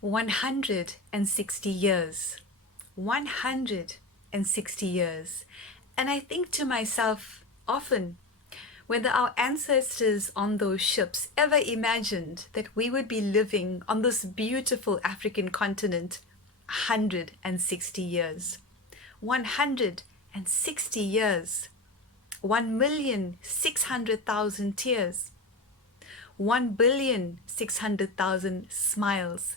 160 years. 160 years. And I think to myself often, whether our ancestors on those ships ever imagined that we would be living on this beautiful African continent 160 years. 160 years. 1,600,000 tears. 1,600,000 smiles,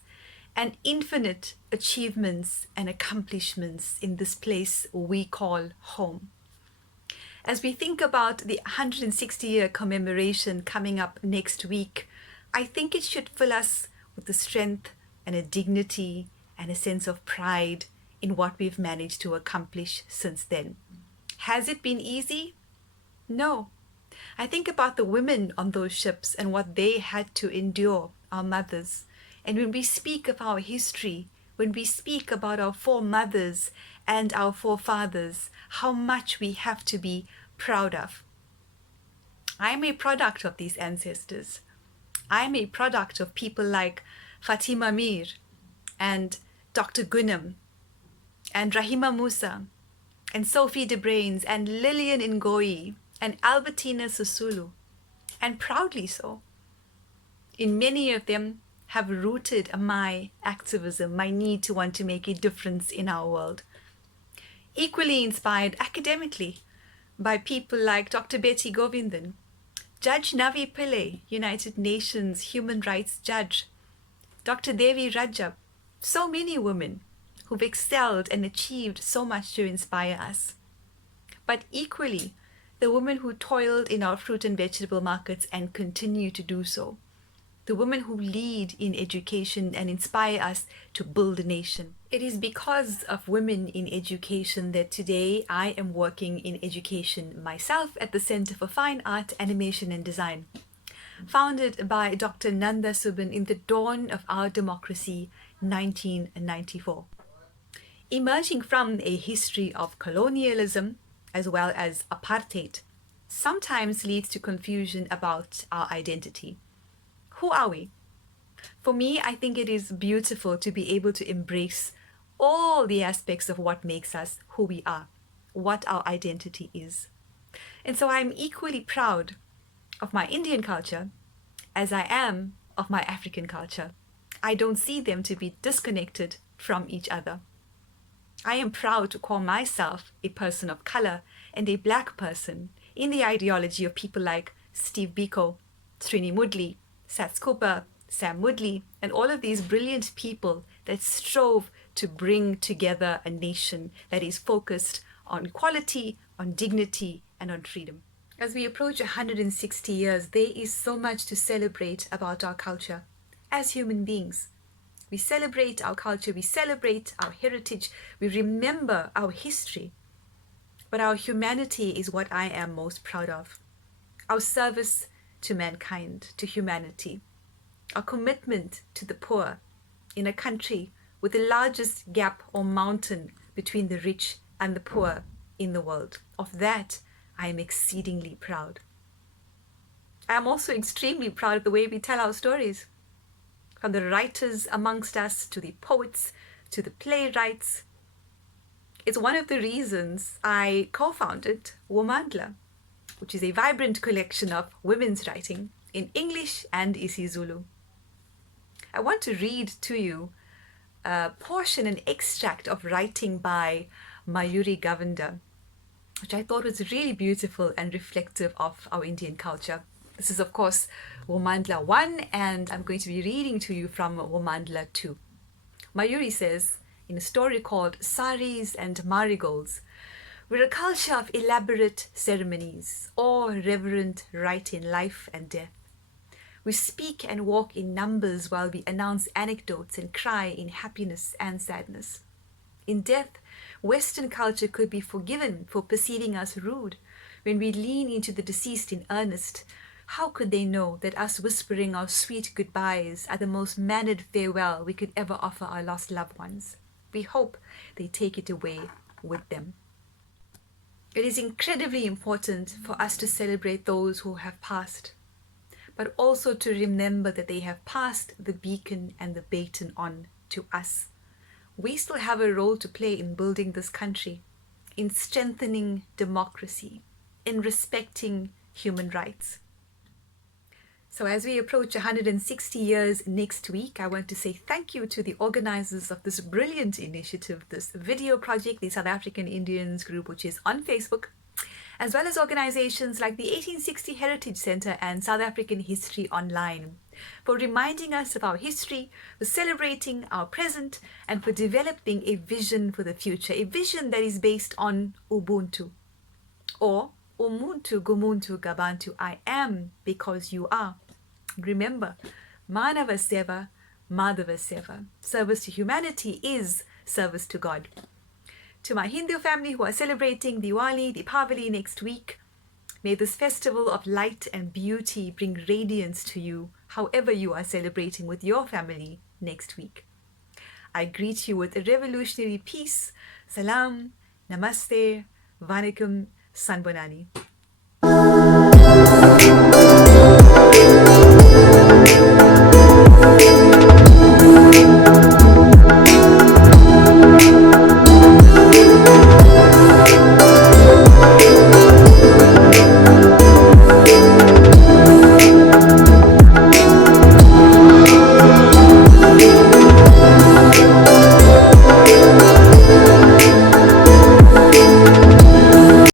and infinite achievements and accomplishments in this place we call home. As we think about the 160-year commemoration coming up next week, I think it should fill us with a strength and a dignity and a sense of pride in what we've managed to accomplish since then. Has it been easy? No. I think about the women on those ships and what they had to endure, our mothers. And when we speak of our history, when we speak about our foremothers and our forefathers, how much we have to be proud of. I'm a product of these ancestors. I'm a product of people like Fatima Mir and Dr. Gunam and Rahima Musa and Sophie de Brains and Lillian Ngoyi and Albertina Sisulu, and proudly so. In many of them have rooted my activism, my need to want to make a difference in our world. Equally inspired academically by people like Dr. Betty Govindan, Judge Navi Pillay, United Nations Human Rights Judge, Dr. Devi Rajab, so many women who've excelled and achieved so much to inspire us. But equally, the women who toiled in our fruit and vegetable markets and continue to do so. The women who lead in education and inspire us to build a nation. It is because of women in education that today I am working in education myself at the Center for Fine Art, Animation and Design, founded by Dr. Nanda Subban in the dawn of our democracy, 1994. Emerging from a history of colonialism, as well as apartheid, sometimes leads to confusion about our identity. Who are we? For me, I think it is beautiful to be able to embrace all the aspects of what makes us who we are, what our identity is. And so I'm equally proud of my Indian culture as I am of my African culture. I don't see them to be disconnected from each other. I am proud to call myself a person of color and a black person in the ideology of people like Steve Biko, Srini Mudli, Sats Cooper, Sam Woodley, and all of these brilliant people that strove to bring together a nation that is focused on equality, on dignity, and on freedom. As we approach 160 years, there is so much to celebrate about our culture as human beings. We celebrate our culture, we celebrate our heritage, we remember our history. But our humanity is what I am most proud of. Our service to mankind, to humanity. Our commitment to the poor in a country with the largest gap or mountain between the rich and the poor in the world. Of that, I am exceedingly proud. I am also extremely proud of the way we tell our stories. From the writers amongst us, to the poets, to the playwrights. It's one of the reasons I co-founded Womandla, which is a vibrant collection of women's writing in English and isiZulu. I want to read to you a portion, an extract of writing by Mayuri Govender, which I thought was really beautiful and reflective of our Indian culture. This is, of course, Womandla 1, and I'm going to be reading to you from Womandla 2. Mayuri says, in a story called Saris and Marigolds, we're a culture of elaborate ceremonies, or reverent rite in life and death. We speak and walk in numbers while we announce anecdotes and cry in happiness and sadness. In death, Western culture could be forgiven for perceiving us rude. When we lean into the deceased in earnest, how could they know that us whispering our sweet goodbyes are the most mannered farewell we could ever offer our lost loved ones? We hope they take it away with them. It is incredibly important for us to celebrate those who have passed. but also to remember that they have passed the beacon and the baton on to us. We still have a role to play in building this country, in strengthening democracy, in respecting human rights. So as we approach 160 years next week, I want to say thank you to the organizers of this brilliant initiative, this video project, the South African Indians group, which is on Facebook, as well as organizations like the 1860 Heritage Center and South African History Online, for reminding us of our history, for celebrating our present, and for developing a vision for the future, a vision that is based on Ubuntu, or Umuntu Gumuntu Gabantu, I am because you are. Remember, Manava Seva, Madhava Seva. Service to humanity is service to God. To my Hindu family who are celebrating Diwali, Deepavali next week, may this festival of light and beauty bring radiance to you, however you are celebrating with your family next week. I greet you with a revolutionary peace. Salam, Namaste, Vanakkam, Sanbonani.